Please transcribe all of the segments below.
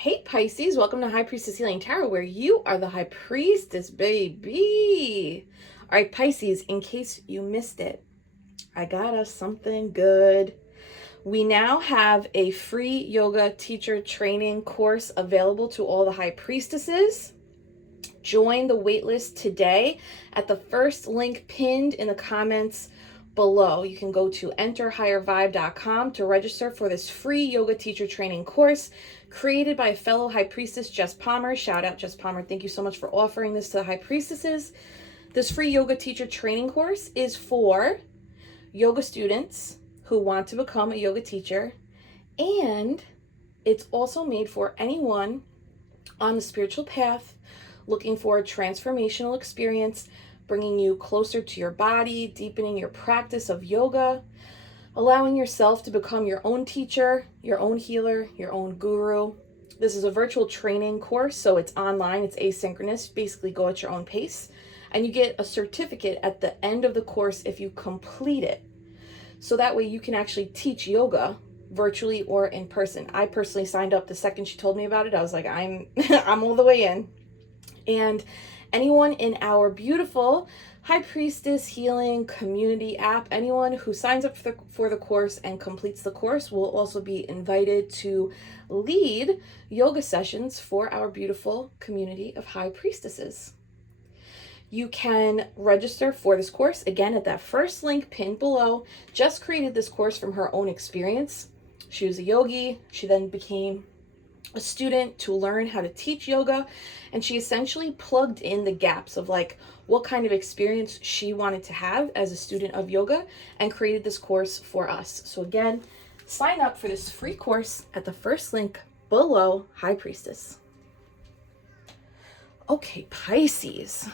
Hey Pisces, welcome to High Priestess Healing Tarot, where you are the High Priestess, baby. All right, Pisces, in case you missed it, I got us something good. We now have a free yoga teacher training course available to all the High Priestesses. Join the waitlist today at the first link pinned in the comments below. You can go to enterhighervibe.com to register for this free yoga teacher training course created by a fellow High Priestess, Jess Palmer. Shout out, Jess Palmer. Thank you so much for offering this to the High Priestesses. This free yoga teacher training course is for yoga students who want to become a yoga teacher, and it's also made for anyone on the spiritual path looking for a transformational experience, bringing you closer to your body, deepening your practice of yoga, allowing yourself to become your own teacher, your own healer, your own guru. This is a virtual training course, so it's online, it's asynchronous. Basically, go at your own pace, and you get a certificate at the end of the course if you complete it. So that way you can actually teach yoga virtually or in person. I personally signed up the second she told me about it. I was like, I'm all the way in. And anyone in our beautiful High Priestess Healing Community app, anyone who signs up for the course and completes the course will also be invited to lead yoga sessions for our beautiful community of High Priestesses. You can register for this course, again, at that first link pinned below. Jess created this course from her own experience. She was a yogi. She then became a student to learn how to teach yoga, and she essentially plugged in the gaps of like what kind of experience she wanted to have as a student of yoga and created this course for us. So again, sign up for this free course at the first link below, High Priestess. Okay, Pisces,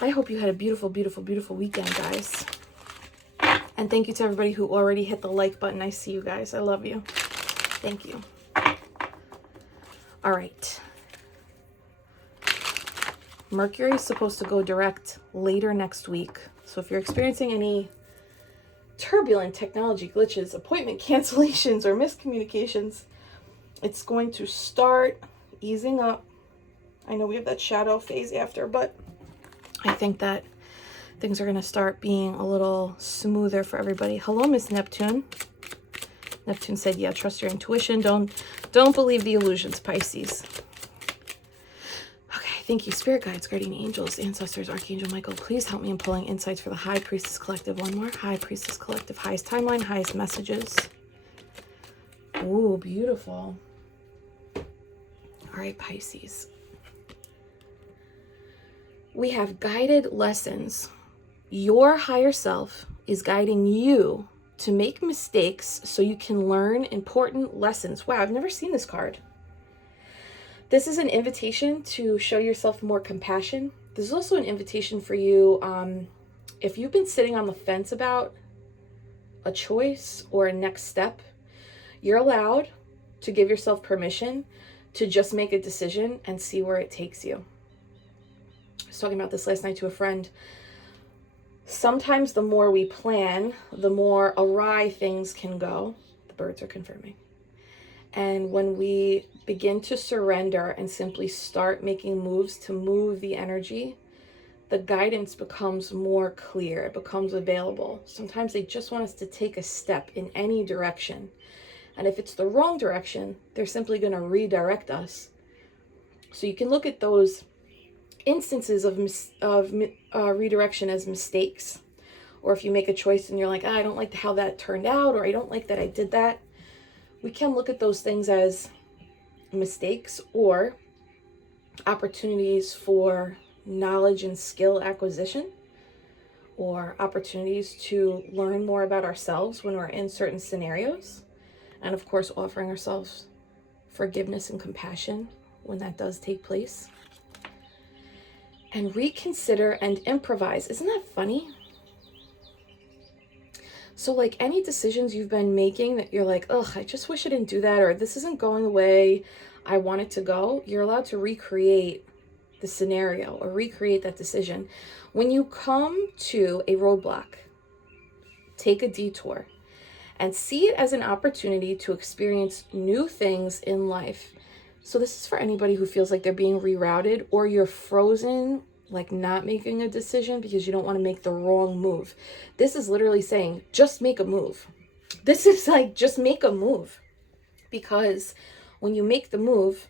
I hope you had a beautiful, beautiful, beautiful weekend, guys. And thank you to everybody who already hit the like button. I see you guys. I love you. Thank you. All right. Mercury is supposed to go direct later next week. So if you're experiencing any turbulent technology glitches, appointment cancellations, or miscommunications, it's going to start easing up. I know we have that shadow phase after, but I think that things are going to start being a little smoother for everybody. Hello, Miss Neptune. Neptune said, yeah, trust your intuition. Don't believe the illusions, Pisces. Okay, thank you. Spirit guides, guardian angels, ancestors, Archangel Michael, please help me in pulling insights for the High Priestess Collective. One more. High Priestess Collective, highest timeline, highest messages. Ooh, beautiful. All right, Pisces. We have guided lessons. Your higher self is guiding you to make mistakes so you can learn important lessons. Wow, I've never seen this card. This is an invitation to show yourself more compassion. This is also an invitation for you, if you've been sitting on the fence about a choice or a next step, you're allowed to give yourself permission to just make a decision and see where it takes you. I was talking about this last night to a friend. Sometimes the more we plan, the more awry things can go. The birds are confirming. And when we begin to surrender and simply start making moves to move the energy, the guidance becomes more clear. It becomes available. Sometimes they just want us to take a step in any direction. And if it's the wrong direction, they're simply going to redirect us. So you can look at those instances of redirection as mistakes, or if you make a choice and you're like, I don't like how that turned out, or I don't like that I did that. We can look at those things as mistakes or opportunities for knowledge and skill acquisition, or opportunities to learn more about ourselves when we're in certain scenarios, and of course offering ourselves forgiveness and compassion when that does take place. And reconsider and improvise. Isn't that funny? So like any decisions you've been making that you're like, ugh, I just wish I didn't do that, or this isn't going the way I want it to go, you're allowed to recreate the scenario or recreate that decision. When you come to a roadblock, take a detour and see it as an opportunity to experience new things in life. So this is for anybody who feels like they're being rerouted, or you're frozen, like not making a decision because you don't want to make the wrong move. This is literally saying, just make a move. This is like, just make a move. Because when you make the move,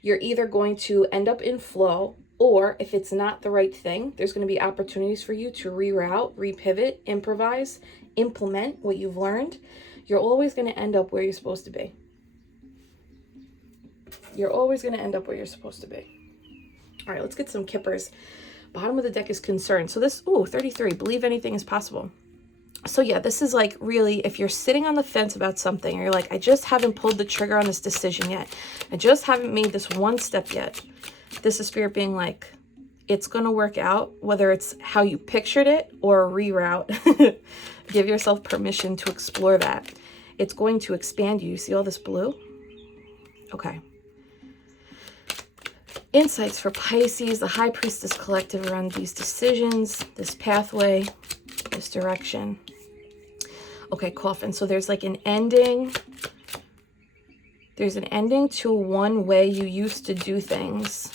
you're either going to end up in flow, or if it's not the right thing, there's going to be opportunities for you to reroute, repivot, improvise, implement what you've learned. You're always going to end up where you're supposed to be. You're always going to end up where you're supposed to be. All right, let's get some kippers. Bottom of the deck is concern. So this, 33, believe anything is possible. So yeah, this is like really, if you're sitting on the fence about something, or you're like, I just haven't pulled the trigger on this decision yet. I just haven't made this one step yet. This is Spirit being like, it's going to work out, whether it's how you pictured it or a reroute. Give yourself permission to explore that. It's going to expand you. See all this blue? Okay. Insights for Pisces, the High Priestess Collective around these decisions, this pathway, this direction. Okay, coffin. So there's like an ending. There's an ending to one way you used to do things.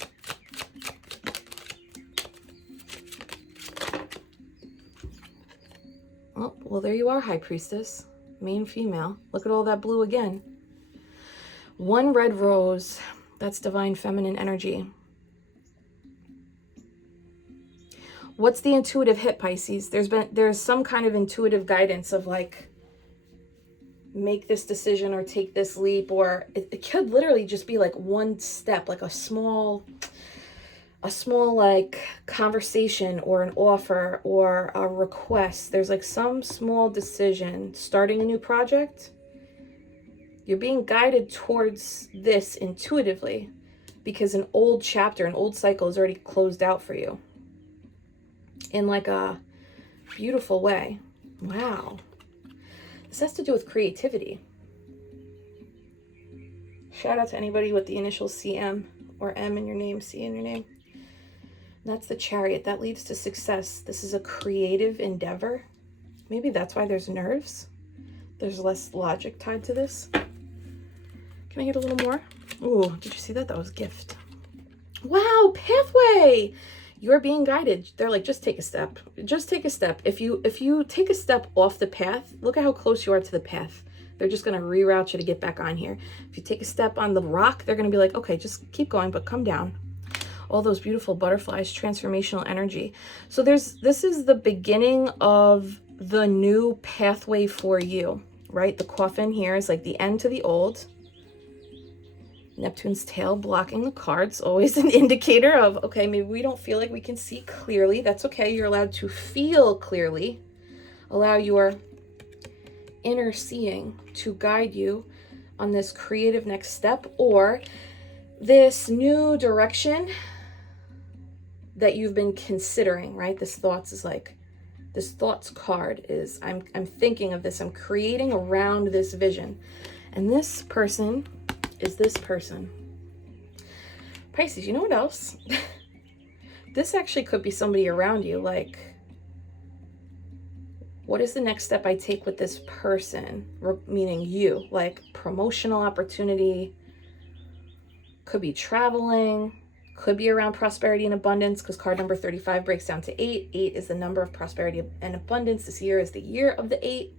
Oh, well, there you are, High Priestess. Main female. Look at all that blue again. One red rose. That's divine feminine energy. What's the intuitive hit, Pisces? There's some kind of intuitive guidance of like, make this decision or take this leap, or it could literally just be like one step, like a small like conversation or an offer or a request. There's like some small decision, starting a new project. You're being guided towards this intuitively because an old chapter, an old cycle is already closed out for you in like a beautiful way. Wow. This has to do with creativity. Shout out to anybody with the initial CM or M in your name, C in your name. That's the Chariot. That leads to success. This is a creative endeavor. Maybe that's why there's nerves. There's less logic tied to this. Can I get a little more? Ooh, did you see that? That was a gift. Wow, pathway. You're being guided. They're like, just take a step. Just take a step. If you take a step off the path, look at how close you are to the path. They're just going to reroute you to get back on here. If you take a step on the rock, they're going to be like, okay, just keep going, but come down. All those beautiful butterflies, transformational energy. So this is the beginning of the new pathway for you, right? The coffin here is like the end to the old. Neptune's tail blocking the cards, always an indicator of, okay, maybe we don't feel like we can see clearly. That's okay. You're allowed to feel clearly. Allow your inner seeing to guide you on this creative next step or this new direction that you've been considering, right? This thoughts card is, I'm thinking of this. I'm creating around this vision. And this person is this person. Pisces, you know what else? This actually could be somebody around you. Like, what is the next step I take with this person? Meaning you, like promotional opportunity, could be traveling, could be around prosperity and abundance, because card number 35 breaks down to 8. 8 is the number of prosperity and abundance. This year is the year of the 8.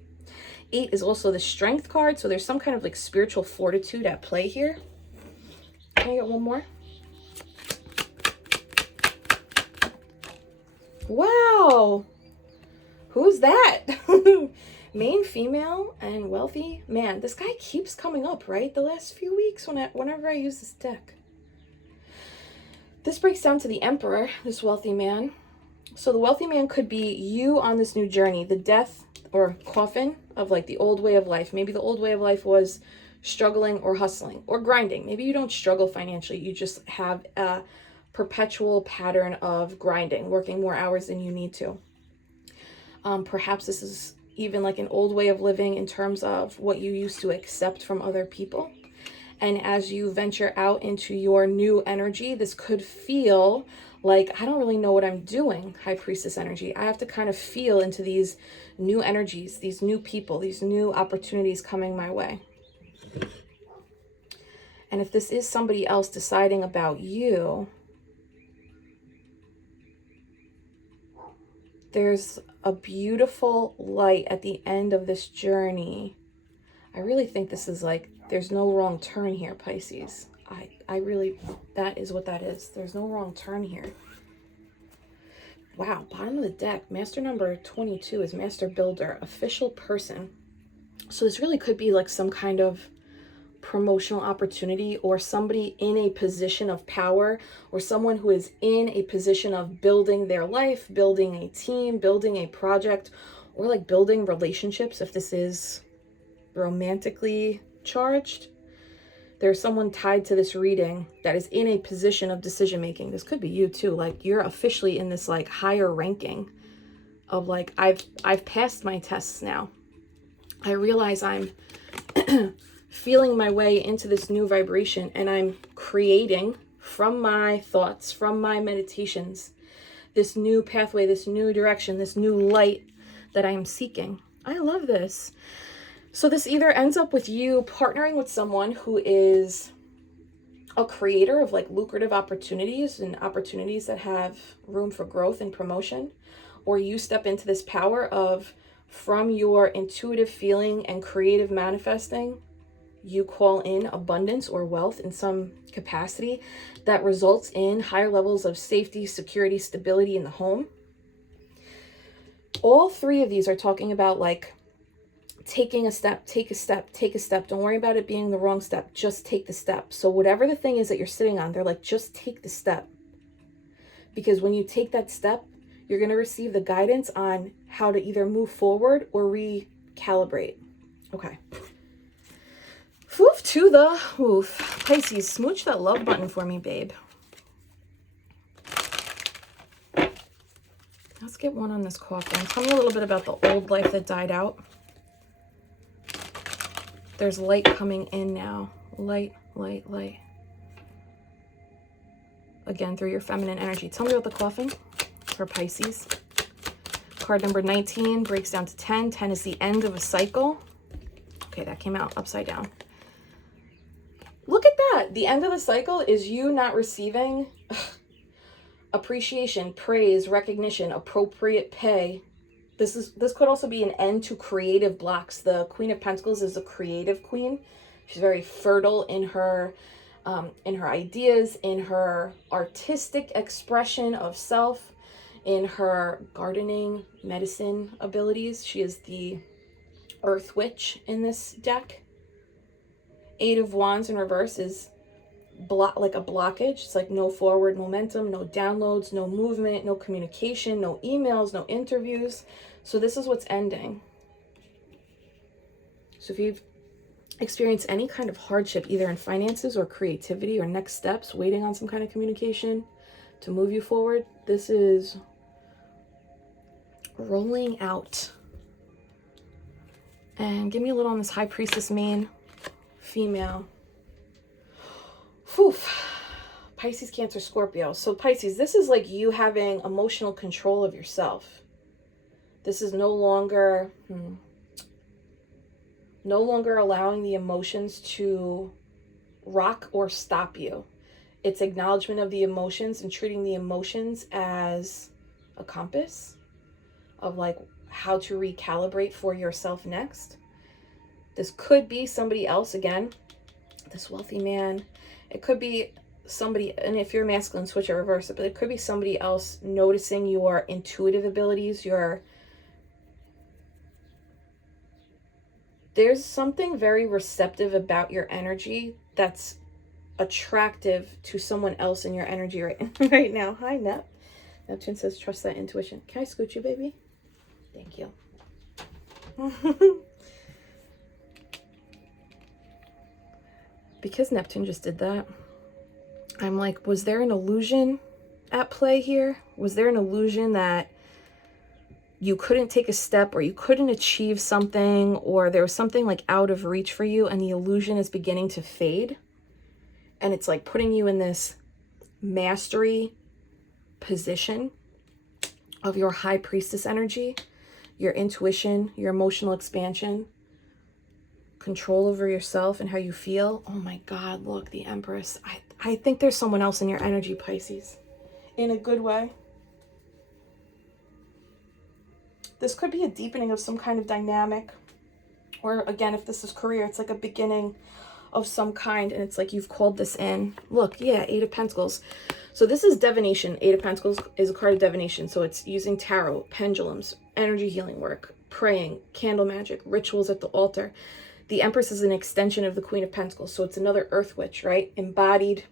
8 is also the strength card, so there's some kind of like spiritual fortitude at play here. Can I get one more? Wow, who's that? Main female and wealthy man. This guy keeps coming up, right? The last few weeks whenever I use this deck. This breaks down to the Emperor, this wealthy man. So the wealthy man could be you on this new journey, the death or coffin of like the old way of life. Maybe the old way of life was struggling or hustling or grinding. Maybe you don't struggle financially. You just have a perpetual pattern of grinding, working more hours than you need to. Perhaps this is even like an old way of living in terms of what you used to accept from other people. And as you venture out into your new energy, this could feel like, I don't really know what I'm doing, High Priestess energy. I have to kind of feel into these new energies, these new people, these new opportunities coming my way. And if this is somebody else deciding about you, there's a beautiful light at the end of this journey. I really think this is like, there's no wrong turn here, Pisces. I really, that is what that is. There's no wrong turn here. Wow, bottom of the deck, master number 22 is master builder, official person. So this really could be like some kind of promotional opportunity, or somebody in a position of power, or someone who is in a position of building their life, building a team, building a project, or like building relationships. If this is romantically charged, there's someone tied to this reading that is in a position of decision making. This could be you too. Like you're officially in this like higher ranking of like, I've passed my tests now. I realize I'm feeling my way into this new vibration, and I'm creating from my thoughts, from my meditations, this new pathway, this new direction, this new light that I am seeking. I love this. So this either ends up with you partnering with someone who is a creator of like lucrative opportunities and opportunities that have room for growth and promotion, or you step into this power of, from your intuitive feeling and creative manifesting, you call in abundance or wealth in some capacity that results in higher levels of safety, security, stability in the home. All three of these are talking about like taking a step, take a step, take a step. Don't worry about it being the wrong step. Just take the step. So whatever the thing is that you're sitting on, they're like, just take the step. Because when you take that step, you're going to receive the guidance on how to either move forward or recalibrate. Okay. Woof to the woof. Pisces, smooch that love button for me, babe. Let's get one on this coffin. Tell me a little bit about the old life that died out. There's light coming in now. Light, light, light. Again, through your feminine energy. Tell me about the coffin for Pisces. Card number 19 breaks down to 10. 10 is the end of a cycle. Okay, that came out upside down. Look at that. The end of the cycle is you not receiving appreciation, praise, recognition, appropriate pay. This could also be an end to creative blocks. The Queen of Pentacles is a creative queen. She's very fertile in her ideas, in her artistic expression of self, in her gardening, medicine abilities. She is the Earth Witch in this deck. 8 of Wands in reverse is like a blockage. It's like no forward momentum, no downloads, no movement, no communication, no emails, no interviews. So this is what's ending. So if you've experienced any kind of hardship, either in finances or creativity or next steps, waiting on some kind of communication to move you forward, this is rolling out. And give me a little on this High Priestess main female. Whew. Pisces, Cancer, Scorpio. So Pisces, this is like you having emotional control of yourself. This is no longer allowing the emotions to rock or stop you. It's acknowledgement of the emotions and treating the emotions as a compass of like how to recalibrate for yourself next. This could be somebody else, again, this wealthy man. It could be somebody, and if you're masculine, switch it, reverse it, but it could be somebody else noticing your intuitive abilities, there's something very receptive about your energy that's attractive to someone else in your energy right now. Hi, Nep. Neptune says, trust that intuition. Can I scoot you, baby? Thank you. Because Neptune just did that, I'm like, was there an illusion at play here? Was there an illusion that you couldn't take a step, or you couldn't achieve something, or there was something like out of reach for you, and the illusion is beginning to fade? And it's like putting you in this mastery position of your High Priestess energy, your intuition, your emotional expansion, control over yourself and how you feel. Oh my God, look, the Empress. I think there's someone else in your energy, Pisces, in a good way. This could be a deepening of some kind of dynamic. Or again, if this is career, it's like a beginning of some kind, and it's like you've called this in. Look, yeah, Eight of Pentacles. So this is divination. Eight of Pentacles is a card of divination. So it's using tarot, pendulums, energy healing work, praying, candle magic, rituals at the altar. The Empress is an extension of the Queen of Pentacles. So it's another earth witch, right? Embodied,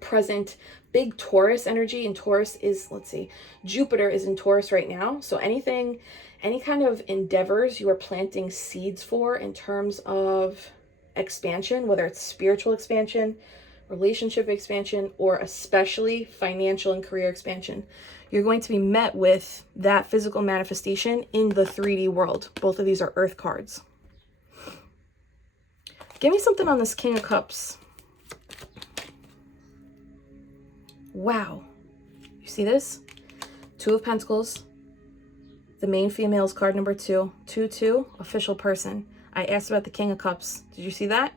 present, big Taurus energy. And Taurus is, let's see, Jupiter is in Taurus right now. So anything, any kind of endeavors you are planting seeds for in terms of expansion, whether it's spiritual expansion, relationship expansion, or especially financial and career expansion, you're going to be met with that physical manifestation in the 3D world. Both of these are earth cards. Give me something on this King of Cups. Wow. You see this? Two of Pentacles. The main female is card number 2. 2-2, official person. I asked about the King of Cups. Did you see that?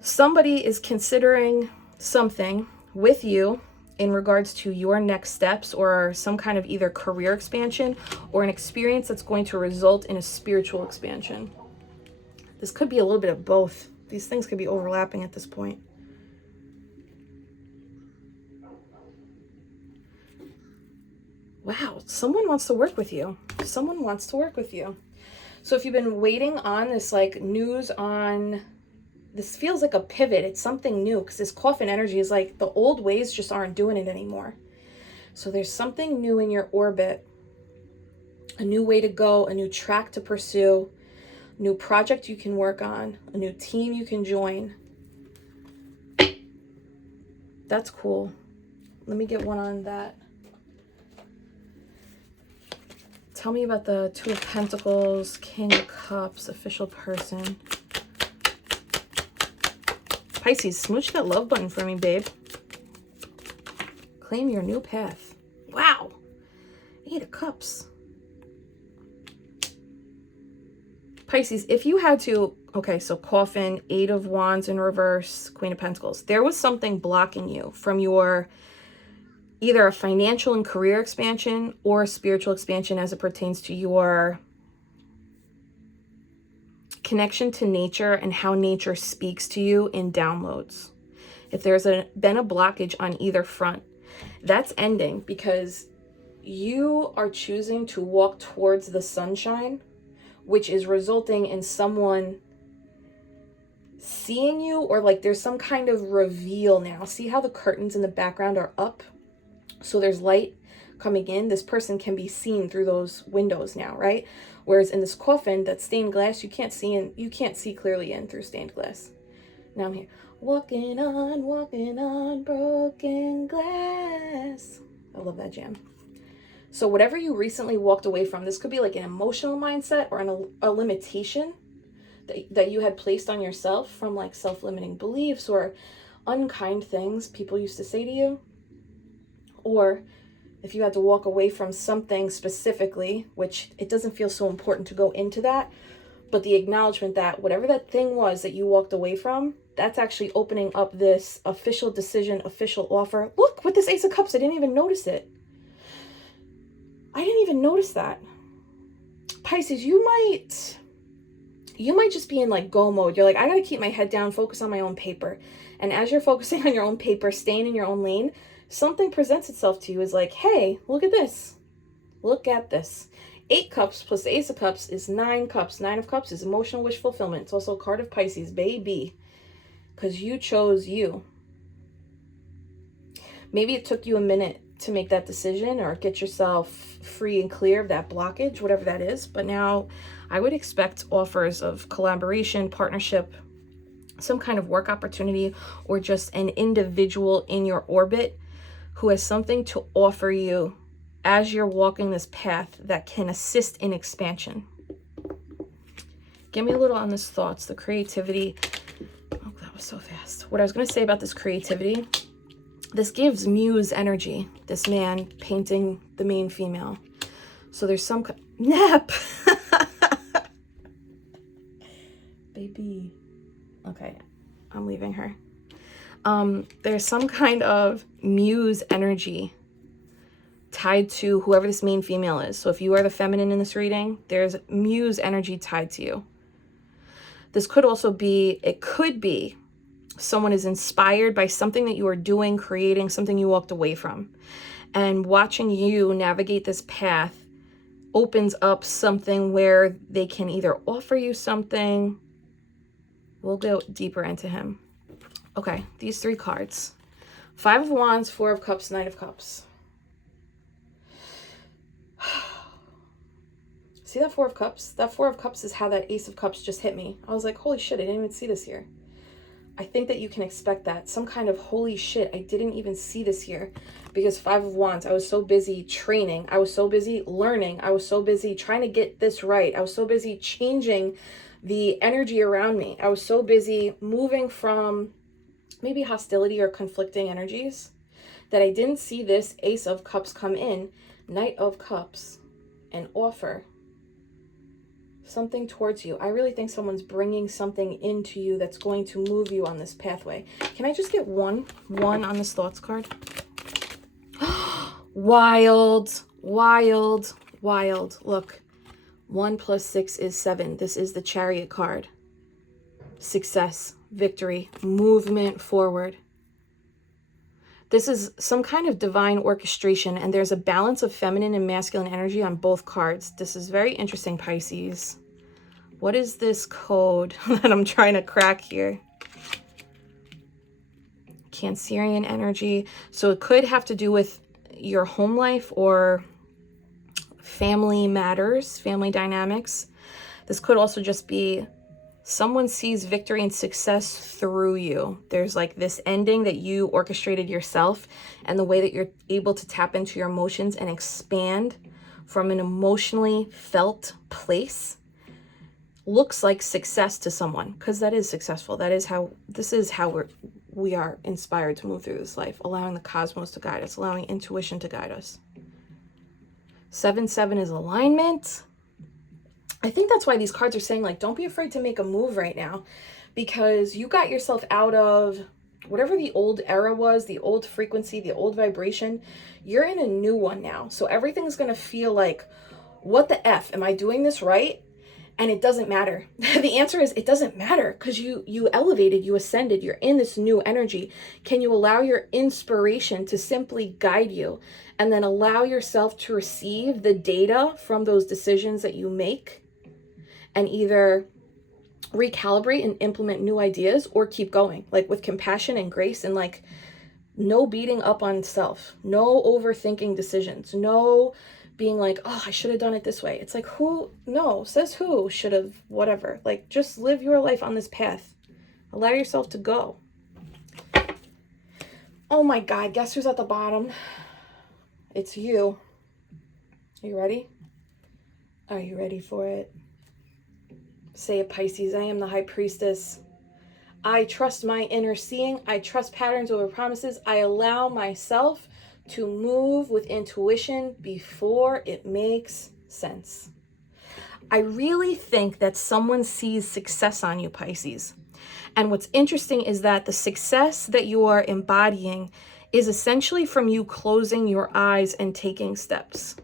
Somebody is considering something with you in regards to your next steps or some kind of either career expansion or an experience that's going to result in a spiritual expansion. This could be a little bit of both. These things could be overlapping at this point. Wow, someone wants to work with you. Someone wants to work with you. So if you've been waiting on this like news on, this feels like a pivot. It's something new because this coffin energy is like the old ways just aren't doing it anymore. So there's something new in your orbit, a new way to go, a new track to pursue, a new project you can work on, a new team you can join. That's cool. Let me get one on that. Tell me about the Two of Pentacles, King of Cups, official person. Pisces, smooch that love button for me, babe. Claim your new path. Wow. Eight of Cups. Pisces, if you had to, okay, so coffin, Eight of Wands in reverse, Queen of Pentacles. There was something blocking you from your either a financial and career expansion or a spiritual expansion as it pertains to your connection to nature and how nature speaks to you in downloads. If there's been a blockage on either front, that's ending because you are choosing to walk towards the sunshine, which is resulting in someone seeing you, or like there's some kind of reveal now. See how the curtains in the background are up? So there's light coming in. This person can be seen through those windows now, right? Whereas in this coffin, that stained glass, you can't see clearly in through stained glass. Now I'm here. Walking on broken glass. I love that jam. So whatever you recently walked away from, this could be like an emotional mindset or a limitation that you had placed on yourself from like self-limiting beliefs or unkind things people used to say to you. Or if you had to walk away from something specifically, which it doesn't feel so important to go into that, but the acknowledgement that whatever that thing was that you walked away from, that's actually opening up this official decision, official offer. Look, with this Ace of Cups, I didn't even notice it. I didn't even notice that. Pisces, you might just be in like go mode. You're like, I got to keep my head down, focus on my own paper. And as you're focusing on your own paper, staying in your own lane, something presents itself to you as like, hey, look at this. Look at this. 8 cups plus the Ace of Cups is 9 cups. 9 of Cups is emotional wish fulfillment. It's also a card of Pisces, baby. Because you chose you. Maybe it took you a minute to make that decision or get yourself free and clear of that blockage, whatever that is. But now I would expect offers of collaboration, partnership, some kind of work opportunity, or just an individual in your orbit who has something to offer you as you're walking this path that can assist in expansion. Give me a little on this thoughts, the creativity. Oh, that was so fast. What I was going to say about this creativity, this gives muse energy, this man painting the main female. So there's some nap. baby. Okay, I'm leaving her. There's some kind of muse energy tied to whoever this main female is. So if you are the feminine in this reading, there's muse energy tied to you. This could also be, it could be someone is inspired by something that you are doing, creating, something you walked away from. And watching you navigate this path opens up something where they can either offer you something. We'll go deeper into him. Okay, these three cards. 5 of Wands, 4 of Cups, 9 of Cups. See that 4 of Cups? That 4 of Cups is how that Ace of Cups just hit me. I was like, holy shit, I didn't even see this here. I think that you can expect that. Some kind of holy shit, I didn't even see this here. Because 5 of Wands, I was so busy training. I was so busy learning. I was so busy trying to get this right. I was so busy changing the energy around me. I was so busy moving from maybe hostility or conflicting energies that I didn't see this Ace of Cups come in, Knight of Cups, and offer something towards you. I really think someone's bringing something into you that's going to move you on this pathway. Can I just get one on this thoughts card? Wild, wild, wild. Look, 1 + 6 is 7. This is the Chariot card. Success, victory, movement forward. This is some kind of divine orchestration, and there's a balance of feminine and masculine energy on both cards. This is very interesting, Pisces. What is this code that I'm trying to crack here? Cancerian energy. So it could have to do with your home life or family matters, family dynamics. This could also just be someone sees victory and success through you. There's like this ending that you orchestrated yourself, and the way that you're able to tap into your emotions and expand from an emotionally felt place looks like success to someone, because that is successful. That is how, this is how we are inspired to move through this life, allowing the cosmos to guide us, allowing intuition to guide us. 7/7 is alignment. I think that's why these cards are saying, like, don't be afraid to make a move right now, because you got yourself out of whatever the old era was, the old frequency, the old vibration. You're in a new one now. So everything's going to feel like, what the F? Am I doing this right? And it doesn't matter. The answer is it doesn't matter, because you elevated, you ascended, you're in this new energy. Can you allow your inspiration to simply guide you, and then allow yourself to receive the data from those decisions that you make, and either recalibrate and implement new ideas, or keep going, like with compassion and grace, and like no beating up on self, no overthinking decisions, no being like, oh, I should have done it this way. It's like, who? No, says who should have, whatever. Like, just live your life on this path. Allow yourself to go. Oh my God, guess who's at the bottom? It's you. Are you ready? Are you ready for it? Say it, Pisces. I am the High Priestess. I trust my inner seeing. I trust patterns over promises. I allow myself to move with intuition before it makes sense. I really think that someone sees success on you, Pisces. And what's interesting is that the success that you are embodying is essentially from you closing your eyes and taking steps.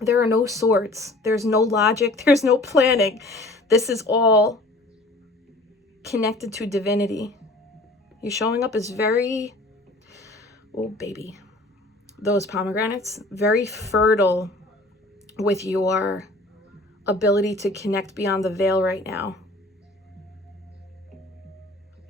There are no swords. There's no logic. There's no planning. This is all connected to divinity. You're showing up as very, oh baby, those pomegranates, very fertile with your ability to connect beyond the veil right now.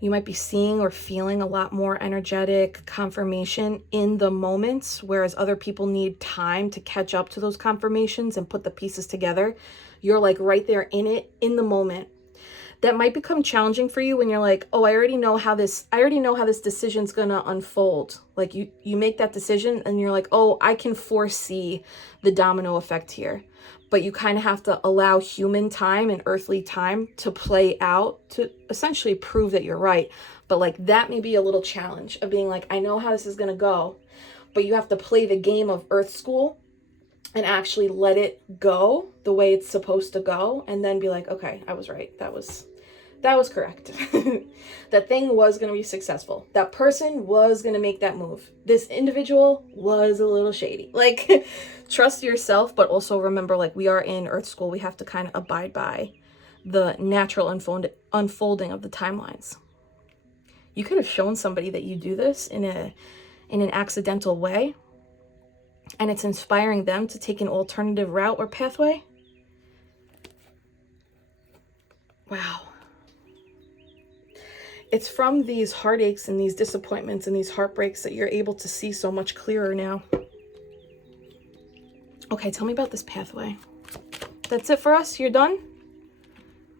You might be seeing or feeling a lot more energetic confirmation in the moments, whereas other people need time to catch up to those confirmations and put the pieces together. You're like right there in it, in the moment. That might become challenging for you when you're like, oh, I already know how this decision's gonna unfold. Like you make that decision and you're like, oh, I can foresee the domino effect here. But you kind of have to allow human time and earthly time to play out to essentially prove that you're right. But like that may be a little challenge of being like, I know how this is gonna go, but you have to play the game of Earth School and actually let it go the way it's supposed to go, and then be like, okay, I was right. That was That was correct. That thing was going to be successful. That person was going to make that move. This individual was a little shady. Like, trust yourself, but also remember, like, we are in Earth School. We have to kind of abide by the natural unfolding of the timelines. You could have shown somebody that you do this in an accidental way, and it's inspiring them to take an alternative route or pathway. Wow. It's from these heartaches and these disappointments and these heartbreaks that you're able to see so much clearer now. Okay, tell me about this pathway. That's it for us? You're done?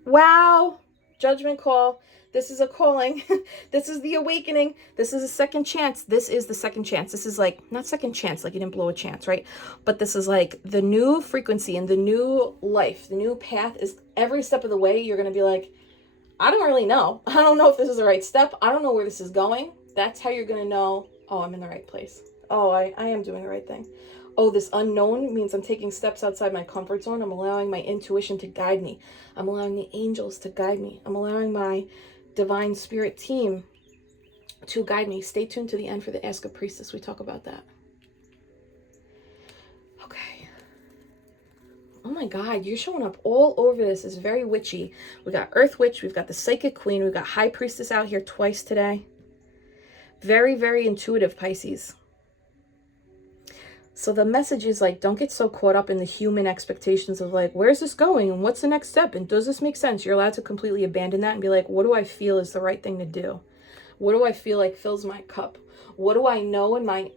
Wow. Judgment call. This is a calling. This is the awakening. This is a second chance. This is the second chance. This is like, not second chance, like you didn't blow a chance, right? But this is like the new frequency and the new life. The new path is every step of the way. You're going to be like, I don't really know. I don't know if this is the right step. I don't know where this is going. That's how you're going to know, oh, I'm in the right place. Oh, I am doing the right thing. Oh, this unknown means I'm taking steps outside my comfort zone. I'm allowing my intuition to guide me. I'm allowing the angels to guide me. I'm allowing my divine spirit team to guide me. Stay tuned to the end for the Ask a Priestess. We talk about that. Okay. Oh my God, you're showing up all over this. It's very witchy. We got Earth Witch. We've got the Psychic Queen. We've got High Priestess out here twice today. Very, very intuitive, Pisces. So the message is like, don't get so caught up in the human expectations of like, where's this going? And what's the next step? And does this make sense? You're allowed to completely abandon that and be like, what do I feel is the right thing to do? What do I feel like fills my cup? What do I know in my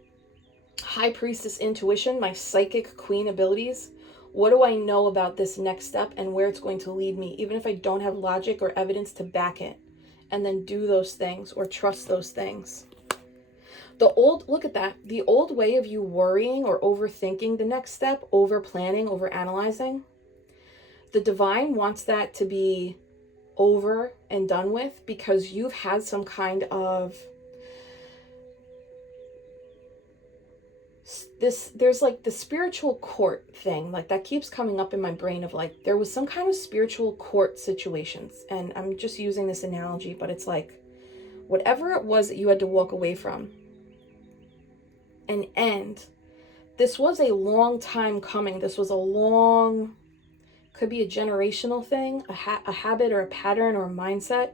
High Priestess intuition, my Psychic Queen abilities? What do I know about this next step and where it's going to lead me, even if I don't have logic or evidence to back it? And then do those things or trust those things. The old, look at that, the old way of you worrying or overthinking the next step, over planning, over analyzing, the divine wants that to be over and done with because you've had some kind of there's like the spiritual court thing, like that keeps coming up in my brain of like, there was some kind of spiritual court situations. And I'm just using this analogy, but it's like, whatever it was that you had to walk away from and end, this was a long time coming. This was a long, could be a generational thing, a habit or a pattern or a mindset.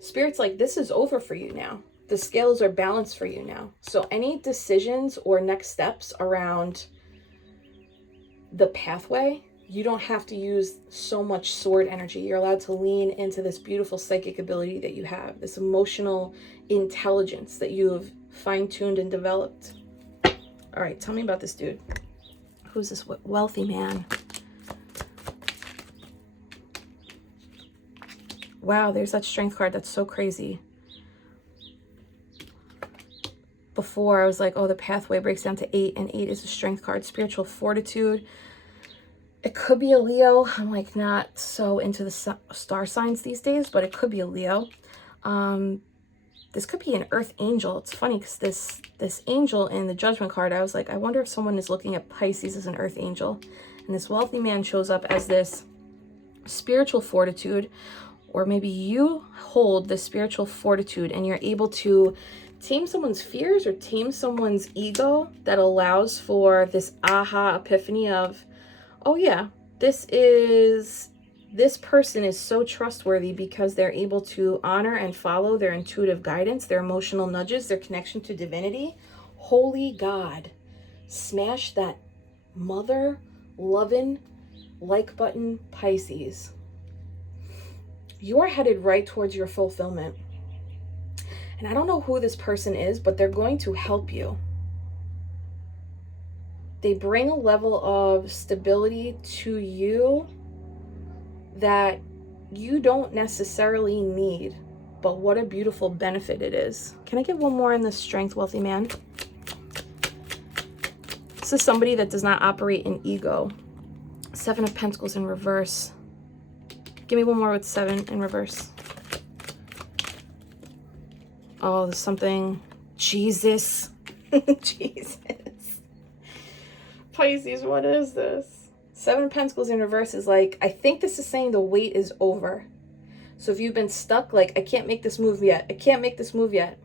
Spirit's like, this is over for you now. The scales are balanced for you now. So any decisions or next steps around the pathway, you don't have to use so much sword energy. You're allowed to lean into this beautiful psychic ability that you have, this emotional intelligence that you have fine-tuned and developed. All right, tell me about this dude. Who's this wealthy man? Wow, there's that strength card. That's so crazy. Before I was like, oh, the pathway breaks down to 8, and 8 is a strength card. Spiritual fortitude. It could be a Leo. I'm like not so into the star signs these days, but it could be a Leo. This could be an earth angel. It's funny because this angel in the judgment card, I was like, I wonder if someone is looking at Pisces as an earth angel. And this wealthy man shows up as this spiritual fortitude, or maybe you hold the spiritual fortitude and you're able to tame someone's fears or tame someone's ego that allows for this aha epiphany of, oh yeah, this person is so trustworthy because they're able to honor and follow their intuitive guidance, their emotional nudges, their connection to divinity. Holy God, smash that mother loving like button, Pisces. You're headed right towards your fulfillment. And I don't know who this person is, but they're going to help you. They bring a level of stability to you that you don't necessarily need, but what a beautiful benefit it is. Can I get one more in this strength, wealthy man? This is somebody that does not operate in ego. 7 of Pentacles in reverse. Give me one more with 7 in reverse. Oh, there's something. Jesus. Jesus. Pisces, what is this? 7 of Pentacles in reverse is like, I think this is saying the wait is over. So if you've been stuck, like, I can't make this move yet. I can't make this move yet.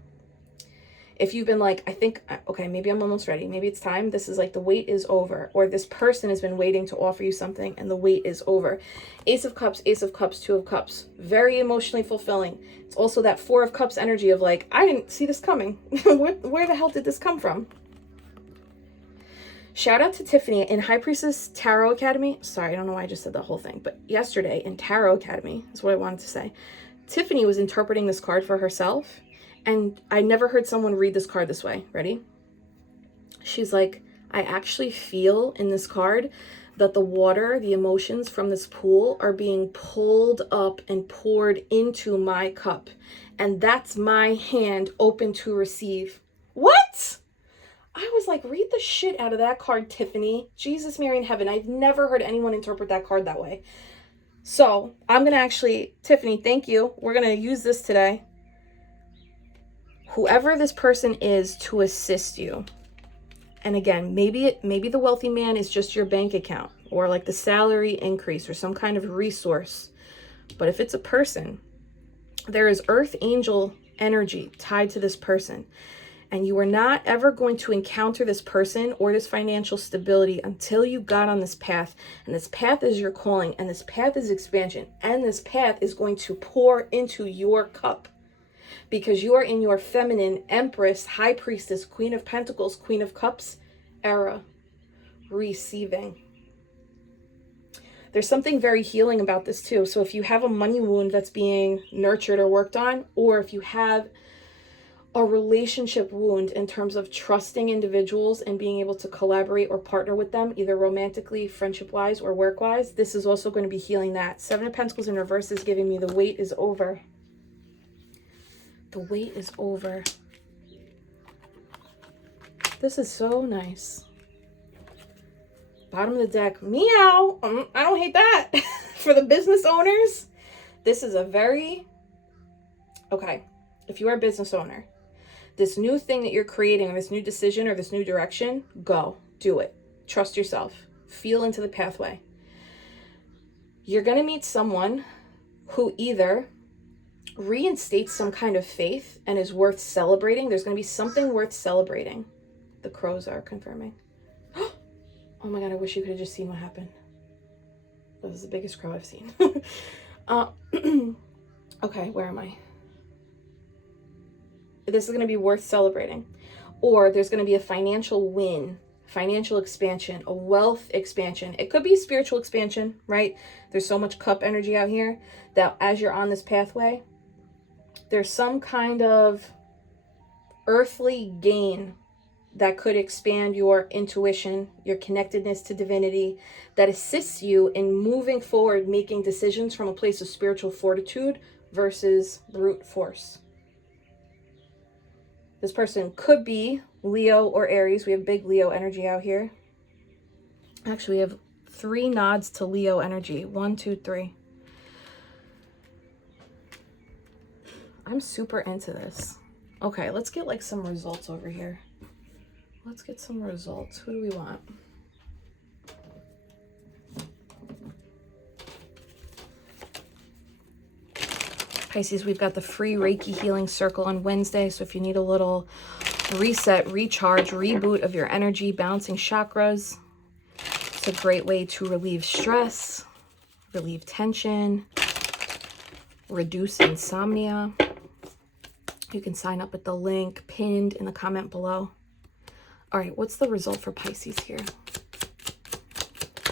If you've been like, I think, okay, maybe I'm almost ready. Maybe it's time. This is like the wait is over. Or this person has been waiting to offer you something and the wait is over. Ace of Cups, Ace of Cups, Two of Cups. Very emotionally fulfilling. It's also that Four of Cups energy of like, I didn't see this coming. Where the hell did this come from? Shout out to Tiffany in High Priestess Tarot Academy. Sorry, I don't know why I just said the whole thing. But yesterday in Tarot Academy is what I wanted to say. Tiffany was interpreting this card for herself. And I never heard someone read this card this way. Ready? She's like, I actually feel in this card that the water, the emotions from this pool are being pulled up and poured into my cup. And that's my hand open to receive. What? I was like, read the shit out of that card, Tiffany. Jesus, Mary, in heaven. I've never heard anyone interpret that card that way. So I'm going to actually, Tiffany, thank you. We're going to use this today. Whoever this person is to assist you. And again, maybe the wealthy man is just your bank account or like the salary increase or some kind of resource. But if it's a person, there is earth angel energy tied to this person. And you are not ever going to encounter this person or this financial stability until you got on this path. And this path is your calling, and this path is expansion. And this path is going to pour into your cup. Because you are in your feminine Empress, High Priestess, Queen of Pentacles, Queen of Cups era. Receiving. There's something very healing about this too. So if you have a money wound that's being nurtured or worked on, or if you have a relationship wound in terms of trusting individuals and being able to collaborate or partner with them, either romantically, friendship-wise, or work-wise, this is also going to be healing that. Seven of Pentacles in reverse is giving me the wait is over. The wait is over. This is so nice. Bottom of the deck. Meow. I don't hate that. For the business owners, this is a very... Okay. If you are a business owner, this new thing that you're creating, or this new decision, or this new direction, go. Do it. Trust yourself. Feel into the pathway. You're going to meet someone who either reinstates some kind of faith and is worth celebrating. There's going to be something worth celebrating. The crows are confirming. Oh my God, I wish you could have just seen what happened. That was the biggest crow I've seen. Okay, where am I? This is going to be worth celebrating. Or there's going to be a financial win, financial expansion, a wealth expansion. It could be spiritual expansion, right? There's so much cup energy out here that as you're on this pathway, there's some kind of earthly gain that could expand your intuition, your connectedness to divinity, that assists you in moving forward, making decisions from a place of spiritual fortitude versus brute force. This person could be Leo or Aries. We have big Leo energy out here. Actually, we have 3 nods to Leo energy. 1, 2, 3. I'm super into this. Okay, let's get like some results over here. Let's get some results. Who do we want? Pisces, we've got the free Reiki healing circle on Wednesday. So if you need a little reset, recharge, reboot of your energy, balancing chakras, it's a great way to relieve stress, relieve tension, reduce insomnia. You can sign up with the link pinned in the comment below. All right, what's the result for Pisces here?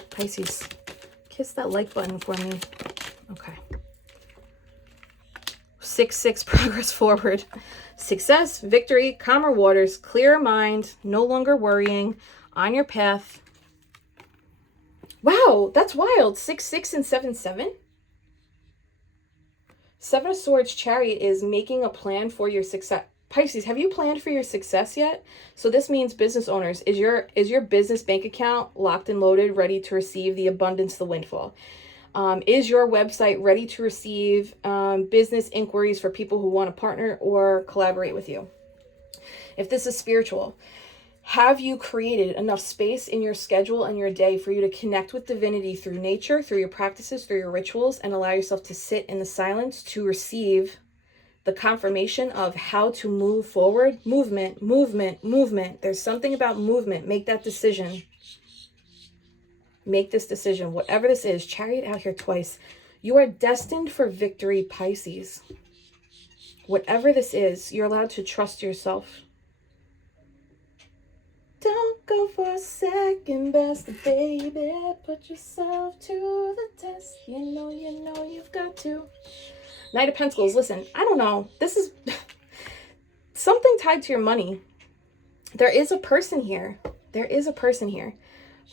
Pisces, kiss that like button for me. Okay. 6-6, progress forward. Success, victory, calmer waters, clearer mind, no longer worrying, on your path. Wow, that's wild. 6-6 and 7-7. 7 of Swords Chariot is making a plan for your success. Pisces, have you planned for your success yet? So this means business owners, is your business bank account locked and loaded, ready to receive the abundance, the windfall? Is your website ready to receive business inquiries for people who want to partner or collaborate with you? If this is spiritual, Have you created enough space in your schedule and your day for you to connect with divinity through nature, through your practices, through your rituals, and allow yourself to sit in the silence to receive the confirmation of how to move forward? Movement, movement, movement. There's something about movement. Make that decision. Make this decision. Whatever this is, Chariot out here twice. You are destined for victory, Pisces. Whatever this is, you're allowed to trust yourself. Don't go for second best, baby. Put yourself to the test. You know you've got to. Knight of Pentacles, listen, I don't know. This is something tied to your money. There is a person here. There is a person here.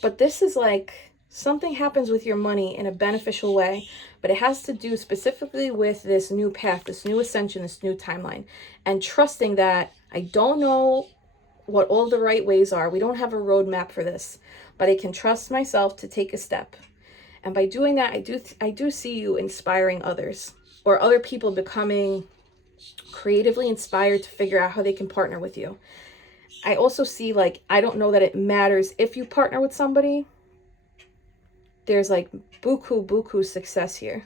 But this is like something happens with your money in a beneficial way. But it has to do specifically with this new path, this new ascension, this new timeline. And trusting that I don't know what all the right ways are. We don't have a roadmap for this. But I can trust myself to take a step. And by doing that, I do see you inspiring others. Or other people becoming creatively inspired to figure out how they can partner with you. I also see, like, I don't know that it matters if you partner with somebody. There's like buku success here.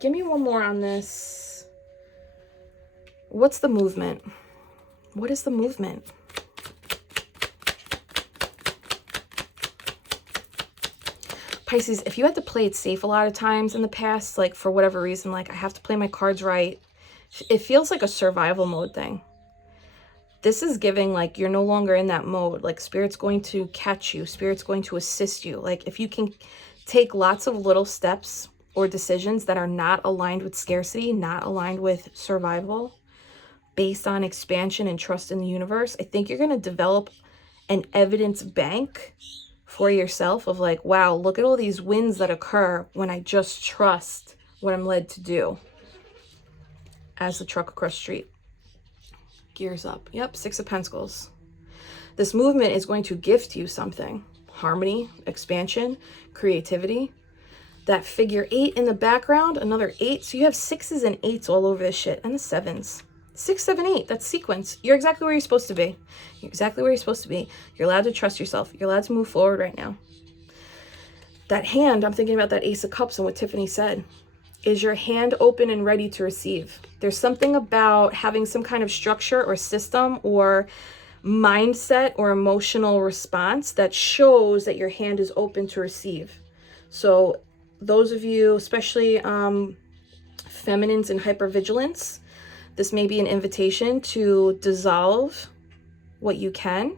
Give me one more on this. What's the movement? What is the movement? Pisces, if you had to play it safe a lot of times in the past, like for whatever reason, like I have to play my cards right, it feels like a survival mode thing. This is giving like you're no longer in that mode. Like Spirit's going to catch you. Spirit's going to assist you. Like if you can take lots of little steps or decisions that are not aligned with scarcity, not aligned with survival, based on expansion and trust in the universe, I think you're going to develop an evidence bank for yourself of like, wow, look at all these wins that occur when I just trust what I'm led to do. As the truck across the street. Gears up. Yep, Six of Pentacles. This movement is going to gift you something. Harmony, expansion, creativity. That figure 8 in the background, another 8. So you have 6s and 8s all over this shit. And the 7s. 6, 7, 8. That's sequence. You're exactly where you're supposed to be. You're exactly where you're supposed to be. You're allowed to trust yourself. You're allowed to move forward right now. That hand, I'm thinking about that Ace of Cups and what Tiffany said. Is your hand open and ready to receive? There's something about having some kind of structure or system or mindset or emotional response that shows that your hand is open to receive. So those of you, especially feminines in hypervigilance, this may be an invitation to dissolve what you can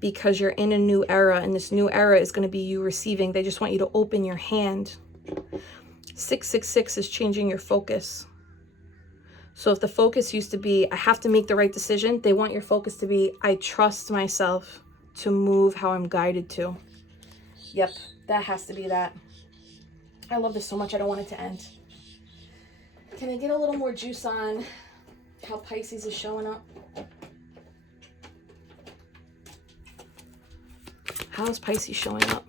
because you're in a new era, and this new era is going to be you receiving. They just want you to open your hand. 666 is changing your focus. So if the focus used to be, I have to make the right decision, they want your focus to be, I trust myself to move how I'm guided to. Yep, that has to be that. I love this so much, I don't want it to end. Can I get a little more juice on how Pisces is showing up? How's Pisces showing up?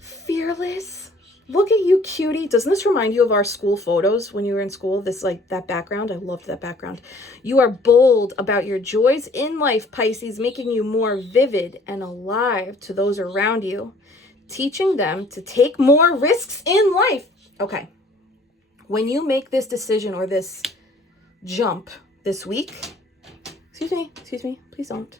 Fearless. Look at you, cutie. Doesn't this remind you of our school photos when you were in school? This, like, that background. I loved that background. You are bold about your joys in life, Pisces, making you more vivid and alive to those around you, teaching them to take more risks in life. Okay. When you make this decision or this jump this week, excuse me, please don't.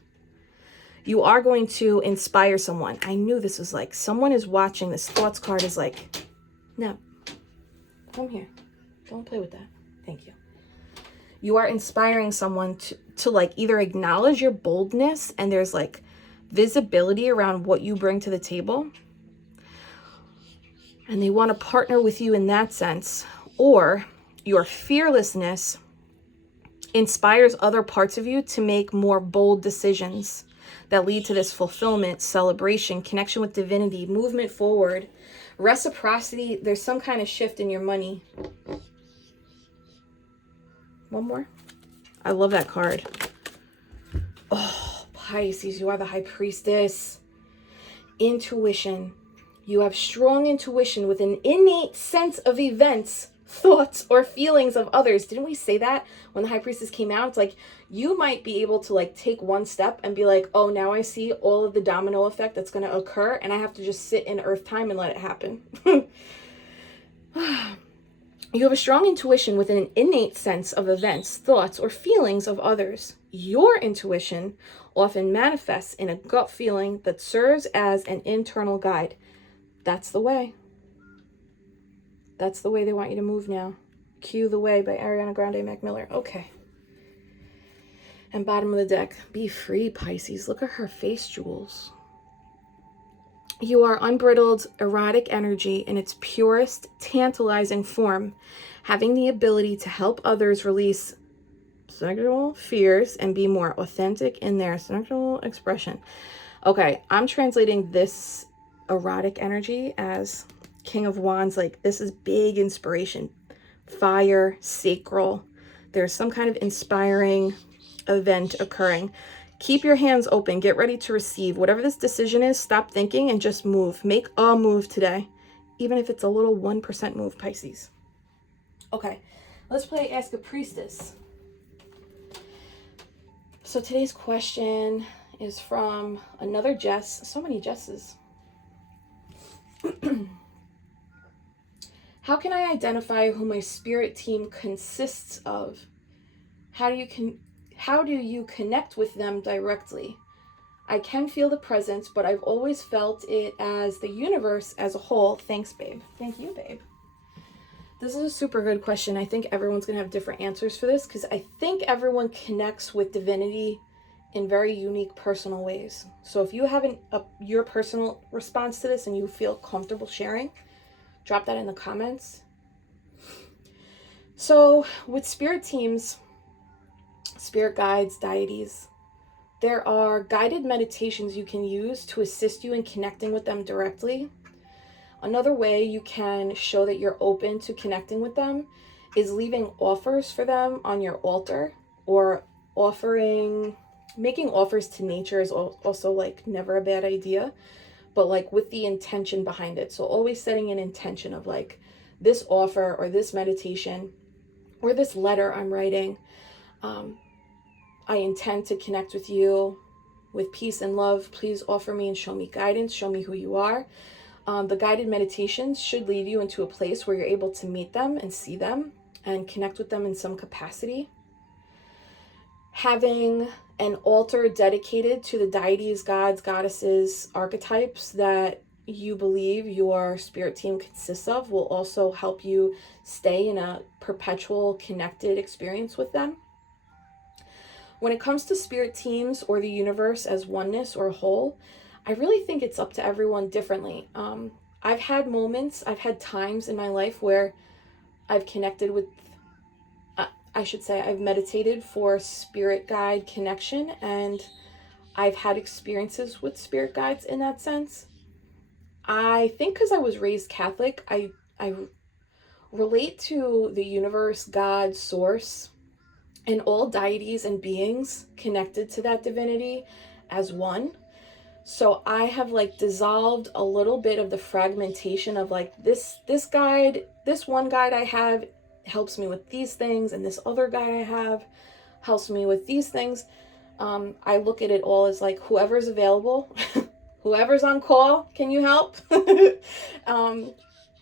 You are going to inspire someone. I knew this was like, someone is watching. This thoughts card is like, no, come here. Don't play with that. Thank you. You are inspiring someone to like either acknowledge your boldness and there's like visibility around what you bring to the table. And they want to partner with you in that sense. Or your fearlessness inspires other parts of you to make more bold decisions that lead to this fulfillment, celebration, connection with divinity, movement forward, reciprocity. There's some kind of shift in your money. One more. I love that card. Oh, Pisces, you are the High Priestess. Intuition. You have strong intuition with an innate sense of events thoughts, or feelings of others. Didn't we say that when the High Priestess came out? It's like, you might be able to like take one step and be like, oh, now I see all of the domino effect that's going to occur, and I have to just sit in earth time and let it happen. You have a strong intuition with an innate sense of events, thoughts, or feelings of others. Your intuition often manifests in a gut feeling that serves as an internal guide. That's the way. That's the way they want you to move now. Cue the Way by Ariana Grande Mac Miller. Okay. And bottom of the deck, be free, Pisces. Look at her face jewels. You are unbridled, erotic energy in its purest, tantalizing form, having the ability to help others release sexual fears and be more authentic in their sexual expression. Okay, I'm translating this erotic energy as King of Wands. Like, this is big inspiration, fire, sacral. There's some kind of inspiring event occurring. Keep your hands open. Get ready to receive. Whatever this decision is, stop thinking and just move. Make a move today, even if it's a little 1% move, Pisces. Okay, let's play Ask a Priestess. So today's question is from another Jess. So many Jesses. How can I identify who my spirit team consists of? How do you connect with them directly? I can feel the presence, but I've always felt it as the universe as a whole. Thanks, babe. Thank you, babe. This is a super good question. I think everyone's going to have different answers for this, because I think everyone connects with divinity in very unique, personal ways. So if you have your personal response to this and you feel comfortable sharing, drop that in the comments. So with spirit teams, spirit guides, deities, there are guided meditations you can use to assist you in connecting with them directly. Another way you can show that you're open to connecting with them is leaving offers for them on your altar, or making offers to nature is also like never a bad idea, but like with the intention behind it. So always setting an intention of like, this offer or this meditation or this letter I'm writing, I intend to connect with you with peace and love. Please offer me and show me guidance. Show me who you are. The guided meditations should lead you into a place where you're able to meet them and see them and connect with them in some capacity. Having an altar dedicated to the deities, gods, goddesses, archetypes that you believe your spirit team consists of will also help you stay in a perpetual connected experience with them. When it comes to spirit teams or the universe as oneness or whole, I really think it's up to everyone differently. I've had times in my life where I've connected with, I've meditated for spirit guide connection, and I've had experiences with spirit guides in that sense. I think because I was raised Catholic, I relate to the universe, God, source, and all deities and beings connected to that divinity as one. So I have like dissolved a little bit of the fragmentation of like this one guide I have helps me with these things, and this other guide I have helps me with these things. I look at it all as like, whoever's available, whoever's on call, can you help?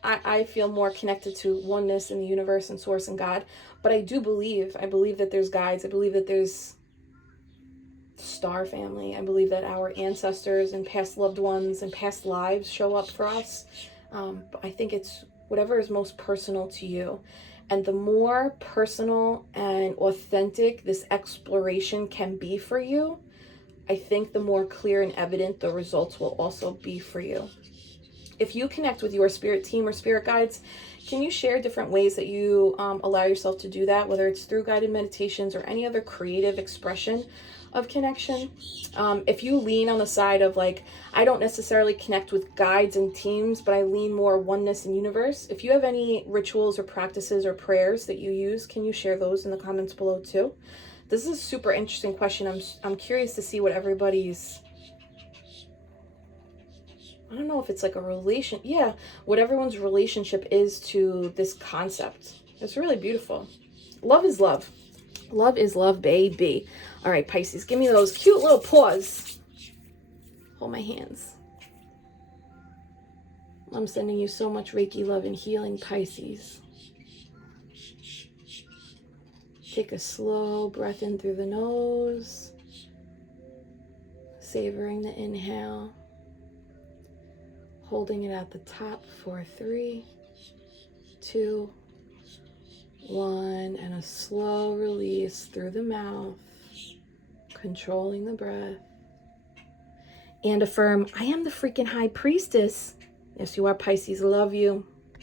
I feel more connected to oneness in the universe and source and God. But I believe that there's guides. I believe that there's star family. I believe that our ancestors and past loved ones and past lives show up for us. But I think it's whatever is most personal to you. And the more personal and authentic this exploration can be for you, I think the more clear and evident the results will also be for you. If you connect with your spirit team or spirit guides, can you share different ways that you allow yourself to do that, whether it's through guided meditations or any other creative expression of connection? If you lean on the side of like, I don't necessarily connect with guides and teams, but I lean more oneness and universe, if you have any rituals or practices or prayers that you use, can you share those in the comments below too? This is a super interesting question. I'm curious to see what everybody's, I don't know if it's like a relation, what everyone's relationship is to this concept It's really beautiful. Love is love. Love is love, baby. All right, Pisces, give me those cute little paws. Hold my hands. I'm sending you so much Reiki love and healing, Pisces. Take a slow breath in through the nose. Savoring the inhale. Holding it at the top for 3, 2, 1. And a slow release through the mouth. Controlling the breath. And affirm, I am the freaking high priestess. Yes, you are, Pisces. Love you.